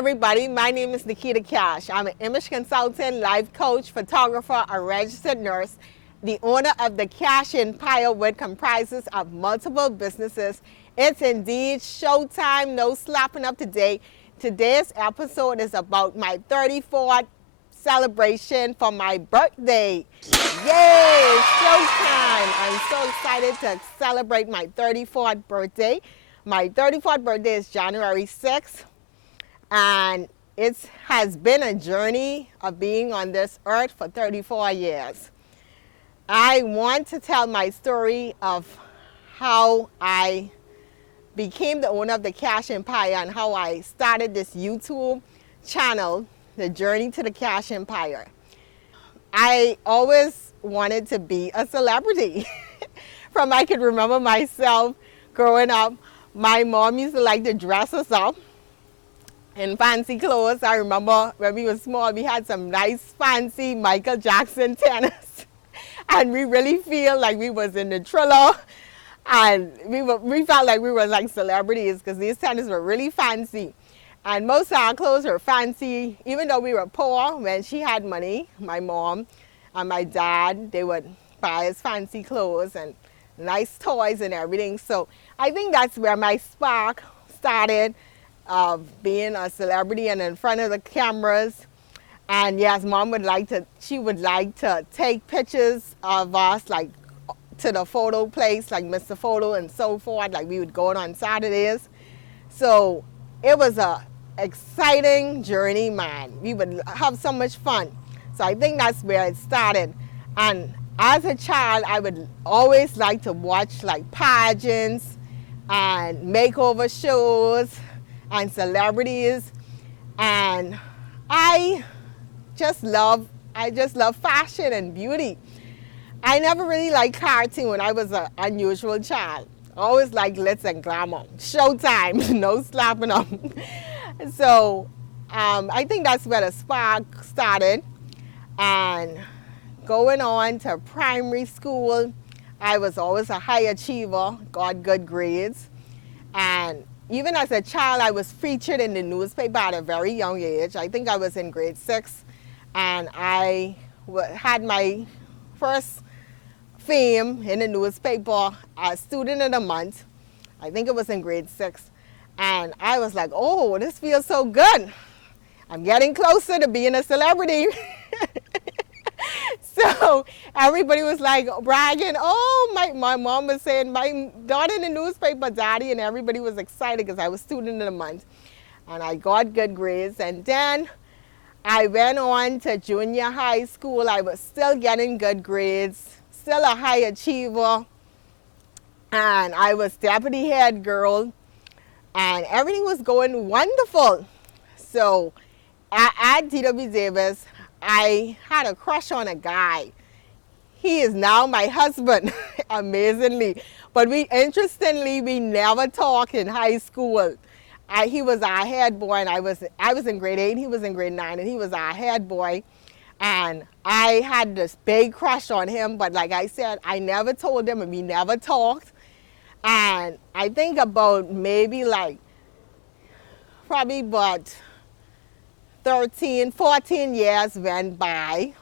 everybody, my name is Nikita Cash. I'm an image consultant, life coach, photographer, a registered nurse, the owner of the Cash Empire, which comprises of multiple businesses. It's indeed showtime, no slapping up today. Today's episode is about my 34th celebration for my birthday. Yay, showtime. I'm so excited to celebrate my 34th birthday. My 34th birthday is January 6th. And it has been a journey of being on this earth for 34 years. I want to tell my story of how I became the owner of the Cash Empire and how I started this YouTube channel, The Journey to the Cash Empire. I always wanted to be a celebrity. From I could remember myself growing up, my mom used to like to dress us up in fancy clothes. I remember when we were small, we had some nice fancy Michael Jackson tennis. And we really feel like we was in the Thriller. And we felt like we were like celebrities because these tennis were really fancy. And most of our clothes were fancy, even though we were poor. When she had money, my mom and my dad, they would buy us fancy clothes and nice toys and everything. So I think that's where my spark started of being a celebrity and in front of the cameras. And yes, mom would like to take pictures of us, like to the photo place, like Mr. Photo and so forth, like we would go on Saturdays. So it was a exciting journey, man. We would have so much fun. So I think that's where it started. And as a child, I would always like to watch like pageants and makeover shows and celebrities, and I just love fashion and beauty. I never really liked cartoon. I was an unusual child. I always liked glitz and glamour, showtime, no slapping up. So I think that's where the spark started. And going on to primary school, I was always a high achiever, got good grades, and even as a child, I was featured in the newspaper at a very young age. I think I was in grade 6, and I had my first fame in the newspaper as Student of the Month. I think it was in grade 6. And I was like, oh, this feels so good. I'm getting closer to being a celebrity. So everybody was like bragging, oh, my mom was saying, my daughter in the newspaper, daddy, and everybody was excited because I was Student of the Month. And I got good grades. And then I went on to junior high school. I was still getting good grades, still a high achiever. And I was deputy head girl. And everything was going wonderful. So at D.W. Davis, I had a crush on a guy. He is now my husband, amazingly. But interestingly, we never talked in high school. He was our head boy, and I was in grade 8, he was in grade 9, and he was our head boy. And I had this big crush on him, but like I said, I never told him, and we never talked. And I think about maybe like, probably about 14 years went by,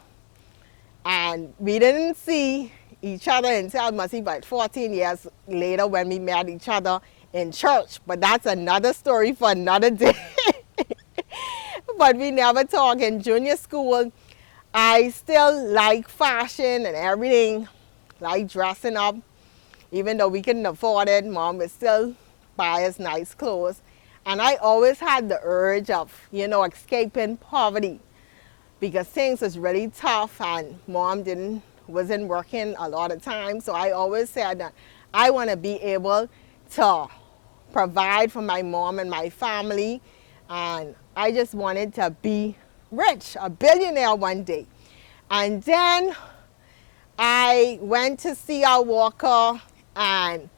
and we didn't see each other until must be about 14 years later when we met each other in church. But that's another story for another day. But we never talked. In junior school, I still like fashion and everything, like dressing up. Even though we couldn't afford it, mom would still buy us nice clothes. And I always had the urge of, escaping poverty because things was really tough and mom wasn't working a lot of time. So I always said that I want to be able to provide for my mom and my family. And I just wanted to be rich, a billionaire one day. And then I went to C.R. Walker, and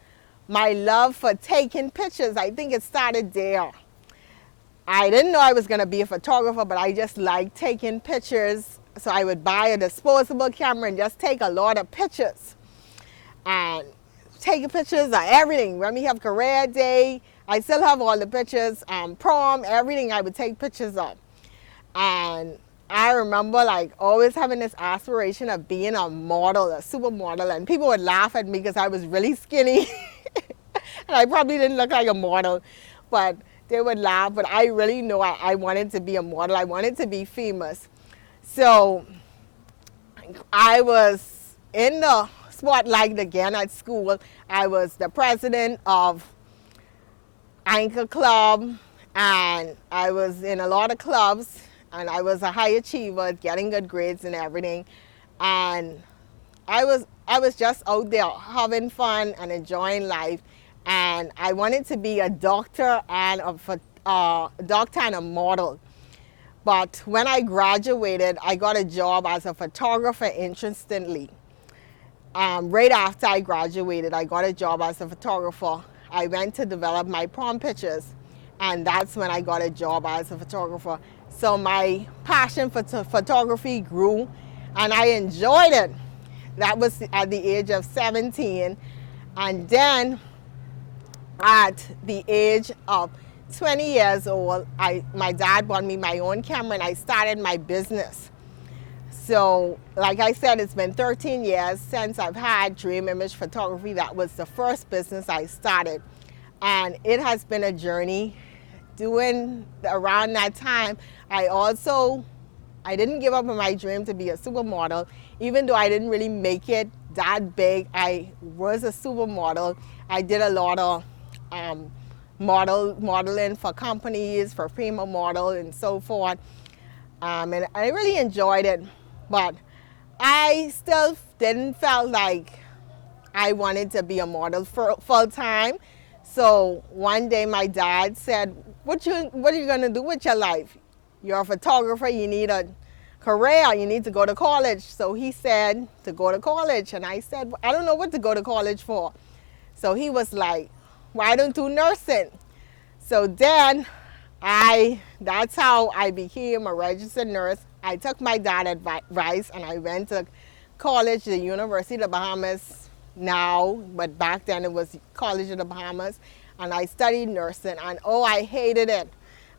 my love for taking pictures, I think it started there. I didn't know I was going to be a photographer, but I just liked taking pictures. So I would buy a disposable camera and just take a lot of pictures. And taking pictures of everything. When we have career day, I still have all the pictures, prom, everything I would take pictures of. And I remember like always having this aspiration of being a model, a supermodel, and people would laugh at me because I was really skinny. And I probably didn't look like a model, but they would laugh. But I really knew I wanted to be a model. I wanted to be famous. So I was in the spotlight again at school. I was the president of Anchor Club, and I was in a lot of clubs, and I was a high achiever, getting good grades and everything. And I was just out there having fun and enjoying life. And I wanted to be a doctor and a model. But when I graduated, I got a job as a photographer, interestingly. Right after I graduated, I got a job as a photographer. I went to develop my prom pictures, and that's when I got a job as a photographer. So my passion for photography grew, and I enjoyed it. That was at the age of 17. And then at the age of 20 years old, my dad bought me my own camera, and I started my business. So, like I said, it's been 13 years since I've had Dream Image Photography. That was the first business I started. And it has been a journey. Around that time, I didn't give up on my dream to be a supermodel. Even though I didn't really make it that big, I was a supermodel. I did a lot of modeling for companies, for Prima Model and so forth. And I really enjoyed it. But I still didn't feel like I wanted to be a model full time. So one day my dad said, what are you going to do with your life? You're a photographer, you need a career, you need to go to college. So he said to go to college. And I said, I don't know what to go to college for. So he was like, why don't you do nursing? So then that's how I became a registered nurse. I took my dad's advice and I went to college, the University of the Bahamas now, but back then it was College of the Bahamas, and I studied nursing, and oh, I hated it.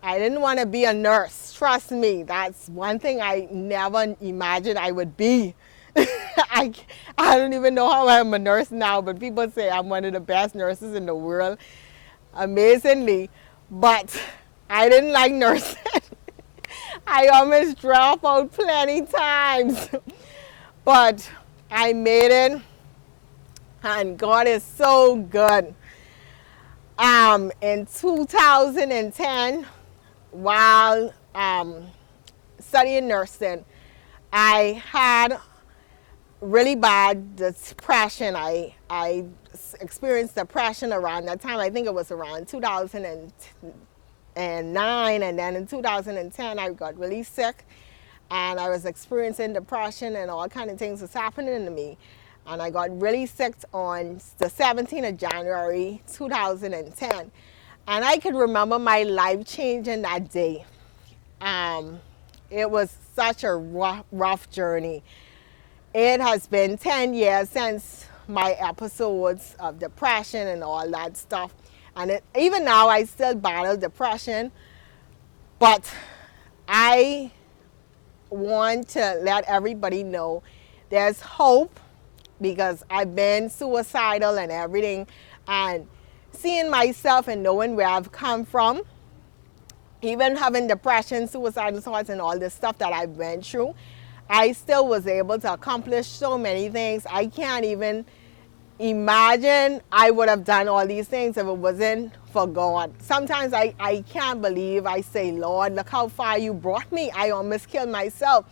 I didn't want to be a nurse. Trust me, that's one thing I never imagined I would be. I don't even know how I'm a nurse now, but people say I'm one of the best nurses in the world, amazingly, but I didn't like nursing. I almost dropped out plenty times, but I made it, and God is so good. In 2010, while studying nursing, I had really bad depression. I experienced depression around that time. I think it was around 2009, and then in 2010 I got really sick, and I was experiencing depression, and all kind of things was happening to me, and I got really sick on the 17th of January 2010, and I could remember my life changing that day. It was such a rough journey. It has been 10 years since my episodes of depression and all that stuff. And even now, I still battle depression. But I want to let everybody know there's hope, because I've been suicidal and everything. And seeing myself and knowing where I've come from, even having depression, suicidal thoughts, and all this stuff that I went through, I still was able to accomplish so many things. I can't even imagine I would have done all these things if it wasn't for God. Sometimes I can't believe. I say, Lord, look how far you brought me. I almost killed myself.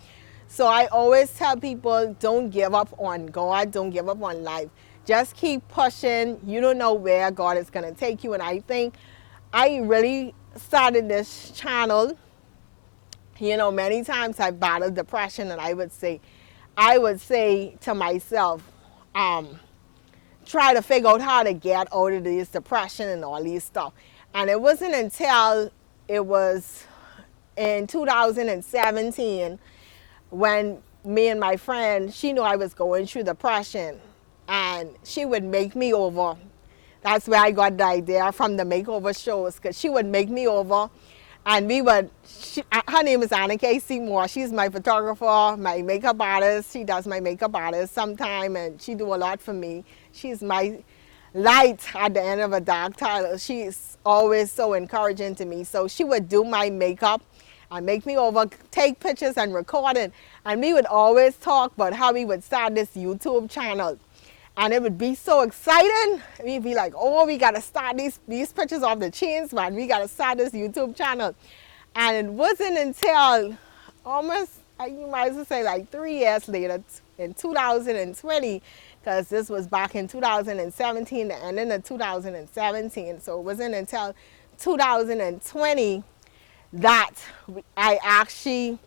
So I always tell people, don't give up on God. Don't give up on life. Just keep pushing. You don't know where God is going to take you. And I think I really started this channel. You know, many times I've battled depression, and I would say to myself, try to figure out how to get out of this depression and all these stuff. And it wasn't until it was in 2017 when me and my friend, she knew I was going through depression, and she would make me over That's where I got the idea from the makeover shows, because she would make me over, and her name is Anna K. Seymour. She's my photographer, my makeup artist. She does my makeup artist sometime, and she do a lot for me. She's my light at the end of a dark tunnel. She's always so encouraging to me. So she would do my makeup and make me over, take pictures and record it. And we would always talk about how we would start this YouTube channel. And it would be so exciting. We'd be like, oh, we got to start these pictures off the chains, man. We got to start this YouTube channel. And it wasn't until almost, you might as well say like 3 years later, in 2020, because this was back in 2017, the ending of 2017. So it wasn't until 2020 that I actually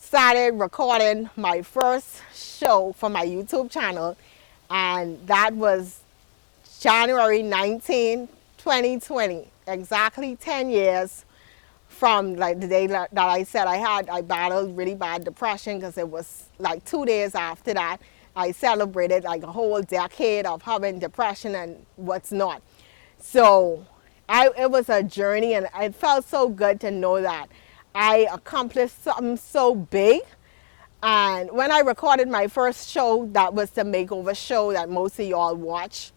started recording my first show for my YouTube channel. And that was January 19, 2020, exactly 10 years from like the day that I said I battled really bad depression, because it was like 2 days after that I celebrated like a whole decade of having depression and what's not. So it was a journey, and it felt so good to know that I accomplished something so big. And when I recorded my first show, that was the makeover show that most of y'all watch,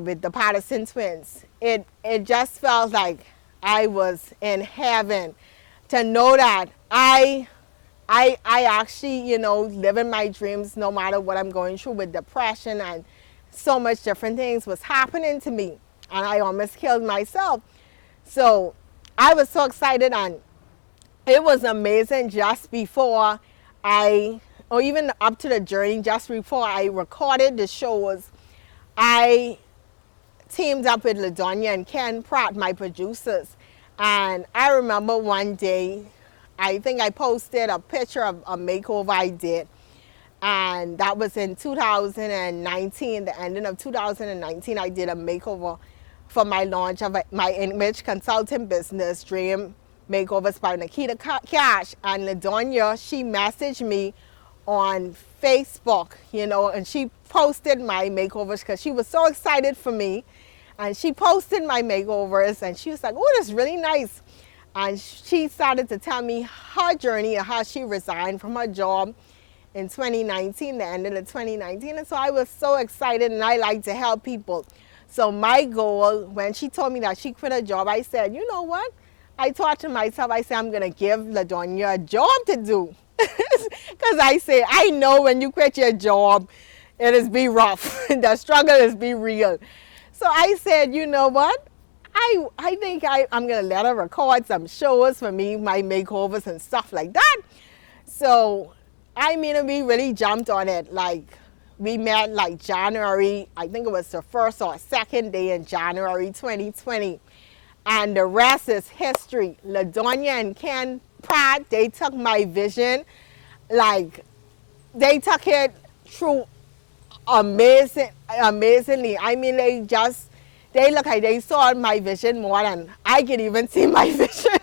with the Patterson twins. It just felt like I was in heaven to know that I actually, living my dreams no matter what I'm going through with depression and so much different things was happening to me. And I almost killed myself. So I was so excited, and it was amazing just before or even up to the journey, just before I recorded the shows, I teamed up with LaDonya and Ken Pratt, my producers. And I remember one day, I think I posted a picture of a makeover I did. And that was in 2019, the ending of 2019, I did a makeover for my launch of my image consulting business, Dream Makeovers by Nikita Cash. And LaDonya, she messaged me on Facebook, and she posted my makeovers because she was so excited for me. And she posted my makeovers, and she was like, oh, that's really nice. And she started to tell me her journey and how she resigned from her job in 2019, the end of 2019. And so I was so excited, and I like to help people. So my goal, when she told me that she quit her job, I said, you know what? I thought to myself, I said, I'm going to give LaDonya a job to do. Because I say, I know when you quit your job, it is be rough. The struggle is be real. So I said, you know what? I think I'm going to let her record some shows for me, my makeovers and stuff like that. So we really jumped on it. Like, we met like January, I think it was the first or second day in January 2020. And the rest is history. LaDonya and Ken Pratt, they took my vision, like, they took it through amazingly. They look like they saw my vision more than I could even see my vision.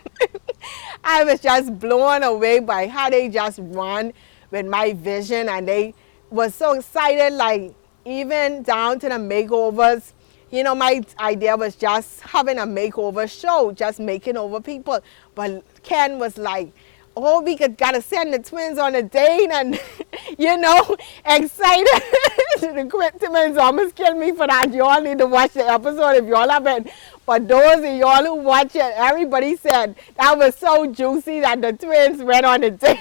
I was just blown away by how they just run with my vision, and they was so excited, like even down to the makeovers. My idea was just having a makeover show, just making over people. But Ken was like, oh, we gotta send the twins on a date, and excited. The twins almost killed me for that. Y'all need to watch the episode if y'all haven't. But those of y'all who watch it, everybody said that was so juicy that the twins went on a date.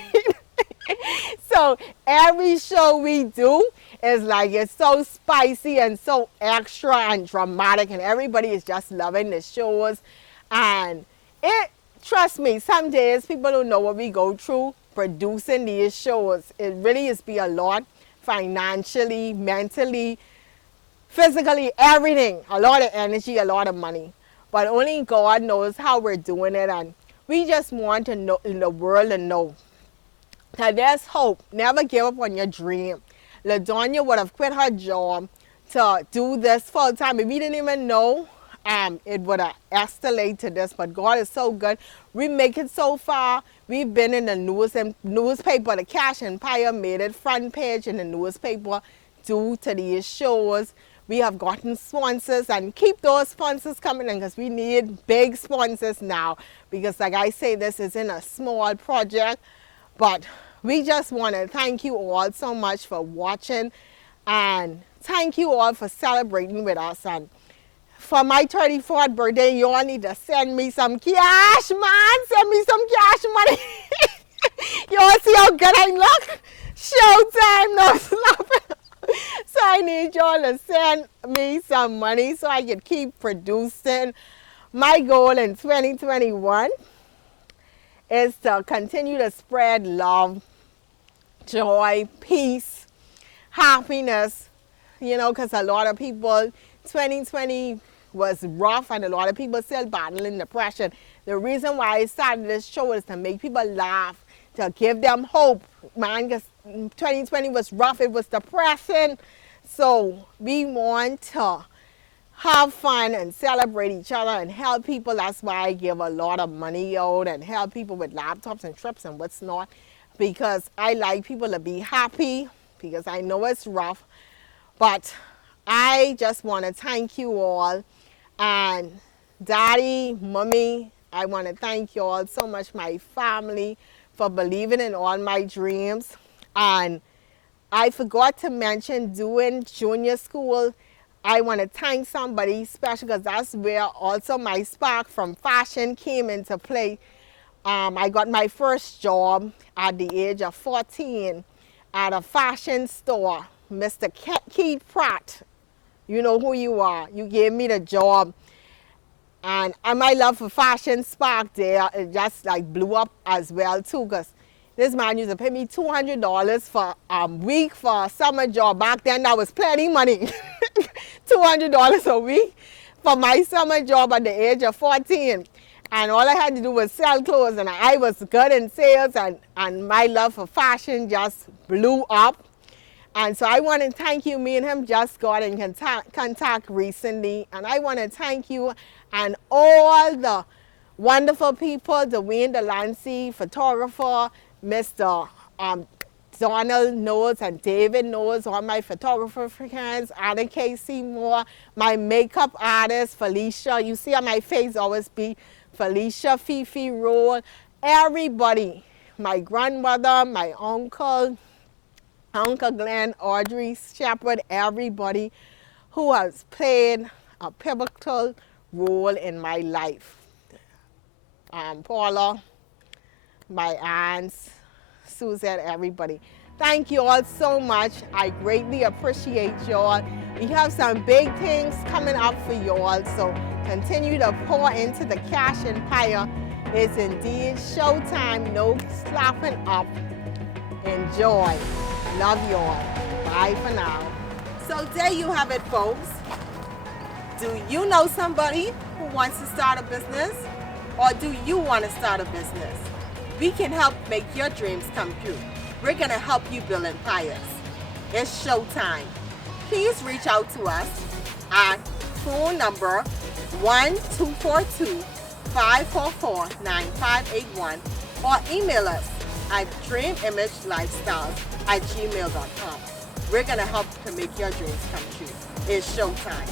So every show we do is like, it's so spicy and so extra and dramatic, and everybody is just loving the shows. And trust me, some days people don't know what we go through producing these shows. It really is be a lot, financially, mentally, physically, everything. A lot of energy, a lot of money. But only God knows how we're doing it, and we just want to know, in the world to know that there's hope. Never give up on your dream. LaDonya would have quit her job to do this full time. If we didn't even know, it would have escalated to this. But God is so good. We make it so far. We've been in the newspaper. The Cash Empire made it front page in the newspaper due to these shows. We have gotten sponsors, and keep those sponsors coming in because we need big sponsors now. Because like I say, this isn't a small project, but we just want to thank you all so much for watching, and thank you all for celebrating with us. And for my 34th birthday, you all need to send me some cash, man. Send me some cash money. You all see how good I look? Showtime, no slapping. So I need y'all to send me some money so I can keep producing. My goal in 2021 is to continue to spread love, joy, peace, happiness, you know, because a lot of people, 2020 was rough and a lot of people still battling depression. The reason why I started this show is to make people laugh, to give them hope, man, because 2020 was rough, it was depressing. So we want to have fun and celebrate each other and help people. That's why I give a lot of money out and help people with laptops and trips and what's not, because I like people to be happy, because I know it's rough. But I just want to thank you all. And Daddy, Mommy, I want to thank you all so much, my family, for believing in all my dreams. And I forgot to mention, doing junior school, I want to thank somebody special, because that's where also my spark from fashion came into play. I got my first job at the age of 14 at a fashion store. Mr. Keith Pratt, you know who you are. You gave me the job. And my love for fashion sparked there. It just like blew up as well too, because this man used to pay me $200 for a week for a summer job. Back then that was plenty money. $200 a week for my summer job at the age of 14. And all I had to do was sell clothes, and I was good in sales, and my love for fashion just blew up. And so I want to thank you. Me and him just got in contact recently. And I want to thank you and all the wonderful people, Dwayne Delancey, photographer, Mr. Donald Knowles and David Knowles, all my photographer friends, Anna K. Seymour, my makeup artist, Felicia. You see on my face always be Felicia, Fifi Roll, everybody. My grandmother, my uncle, Uncle Glenn, Audrey Shepard, everybody who has played a pivotal role in my life. Paula, my aunts, Suzette, everybody. Thank you all so much. I greatly appreciate y'all. We have some big things coming up for y'all, so continue to pour into the Cash Empire. It's indeed showtime, no slapping up. Enjoy. Love y'all. Bye for now. So there you have it, folks. Do you know somebody who wants to start a business? Or do you want to start a business? We can help make your dreams come true. We're going to help you build empires. It's showtime. Please reach out to us at phone number 1-242-544-9581 or email us at dreamimagelifestyles@gmail.com. We're going to help to make your dreams come true. It's showtime.